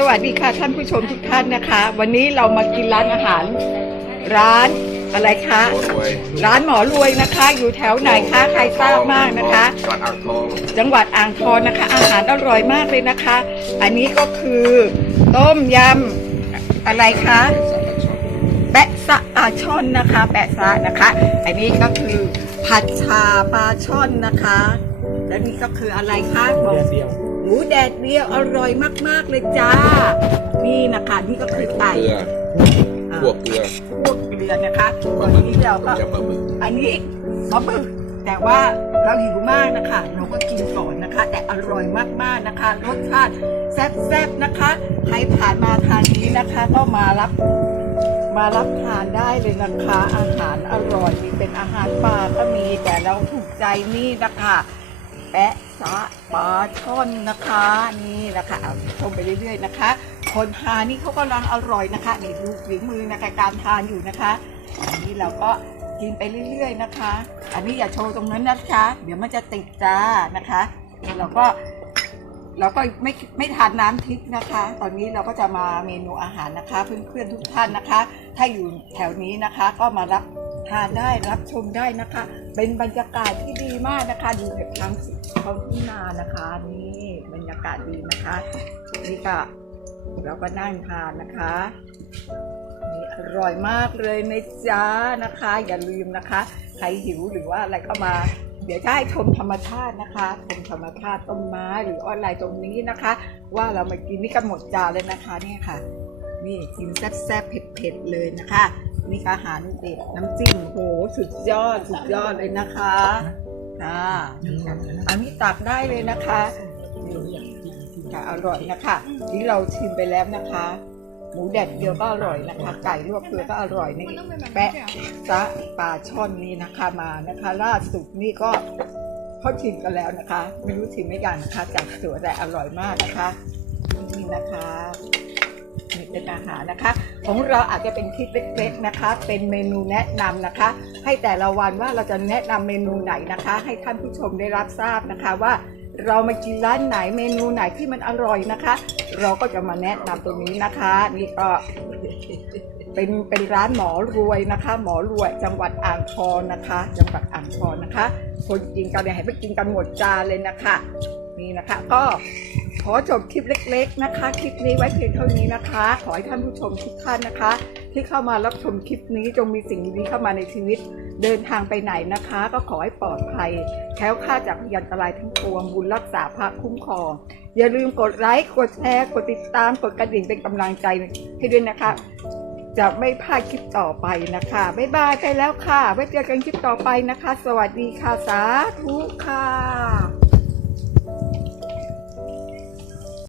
สวัสดีค่ะท่านผู้ชมทุกท่านนะคะ วันนี้เรามากินร้านอาหาร ร้านอะไรคะรวยร้านหมอรวยนะคะ อยู่แถวไหนคะใครทราบมากนะคะร้านอ่างทองจังหวัดอ่างทองนะคะ อาหารอร่อยมากเลยนะคะ อันนี้ก็คือต้มยำอะไรคะแปะซะปลาช่อนนะคะแปะซะนะคะ อันนี้ก็คือผัดชาปลาช่อนนะคะ แล้วนี่ก็คืออะไรคะบอกเดียวห มูแดดเดียวอร่อยมาก ๆ เลยจ้า นี่นะคะนี่ก็คือไก่เกลืออ่าพวกเกลือพวกเกลือนะคะวันนี้เราก็จะปลาหมึกอันนี้มะบึกแต่ว่าเราหิวมากนะคะ เราก็กินก่อนนะคะ แต่อร่อยมากๆนะคะ รสชาติแซ่บๆนะคะ ใครผ่านมาทางนี้นะคะ ก็มารับมารับทานได้เลยนะคะ อาหารอร่อยมีเป็นอาหารป่าก็มีแต่เราถูกใจนี่นะคะ แปะซะปลาช่อนนะคะ นี่นะคะชมไปเรื่อยๆนะคะ คนทานนี่เขากำลังอร่อยนะคะนี่ดูฝีมือนะคะการทานอยู่นะคะอันนี้เราก็กินไปเรื่อยๆนะคะ อันนี้อย่าโชว์ตรงนั้นนะคะ เดี๋ยวมันจะติดจ้านะคะเราก็เราก็ไม่ไม่ทานน้ำทิพย์นะคะ ตอนนี้เราก็จะมาเมนูอาหารนะคะ เพื่อนๆทุกท่านนะคะ ถ้าอยู่แถวนี้นะคะ ก็มารับทานได้รับชมได้นะคะ เป็นบรรยากาศที่ดีมากนะคะอยู่ในท้องท้องทุ่นานะคะ นี่บรรยากาศดีนะคะนี่ก็เราก็นั่งทานนะคะนี่อร่อยมากเลยนะจ๊ะนะคะ อย่าลืมนะคะ ใครหิวหรือว่าอะไรก็มา เดี๋ยวจะให้ชมธรรมชาตินะคะชมธรรมชาติต้นไม้หรืออะไรตรงนี้นะคะ ว่าเรามากินนี่กันหมดจานเลยนะคะเนี่ยค่ะ นี่กินแซ่บๆเผ็ดๆเลยนะคะ นี่ก็อาหารเด็ดน้ำจิ้มโหสุดยอดสุดยอดเลยนะคะค่ะอันนี้ตักได้เลยนะคะค่ะอร่อยนะคะนี่เราชิมไปแล้วนะคะ หมูแดดเดียวก็อร่อยนะคะ ไก่ลวกเกลือก็อร่อยนี่แปะซะปลาช่อนนี่นะคะมานะคะ ล่าสุดนี่ก็เขาชิมกันแล้วนะคะ ไม่รู้ชิมไม่ยังนะคะจากสวนแต่อร่อยมากนะคะนี่นะคะ นี่เป็นอาหารนะคะ ของเราอาจจะเป็นคลิปเล็กๆนะคะ เป็นเมนูแนะนำนะคะ ให้แต่ละวันว่าเราจะแนะนำเมนูไหนนะคะ ให้ท่านผู้ชมได้รับทราบนะคะว่าเรามากินร้านไหนเมนูไหนที่มันอร่อยนะคะ เราก็จะมาแนะนำตรงนี้นะคะ นี่ก็เป็นเป็นร้านหมอรวยนะคะ หมอรวยจังหวัดอ่างทองนะคะ จังหวัดอ่างทองนะคะ คนกินกันเนี่ยให้ไปกินกันหมดจานเลยนะคะ นี่นะคะ ก็ขอจบคลิปเล็ก ๆนะคะ คลิปนี้ไว้เพียงเท่านี้นะคะ ขอให้ท่านผู้ชมทุกท่านนะคะ ที่เข้ามารับชมคลิปนี้จงมีสิ่งดีๆเข้ามาในชีวิต เดินทางไปไหนนะคะ ก็ขอให้ปลอดภัยแคล้วคลาดจากพยันตรายทั้งปวงบุญรักษาพระคุ้มครองอย่าลืมกดไลค์กดแชร์กดติดตามกดกระดิ่งเป็นกำลังใจให้ด้วยนะคะ จะไม่พลาดคลิปต่อไปนะคะ บ๊ายบายไปแล้วค่ะ ไว้เจอกันคลิปต่อไปนะคะ สวัสดีค่ะ สาธุค่ะ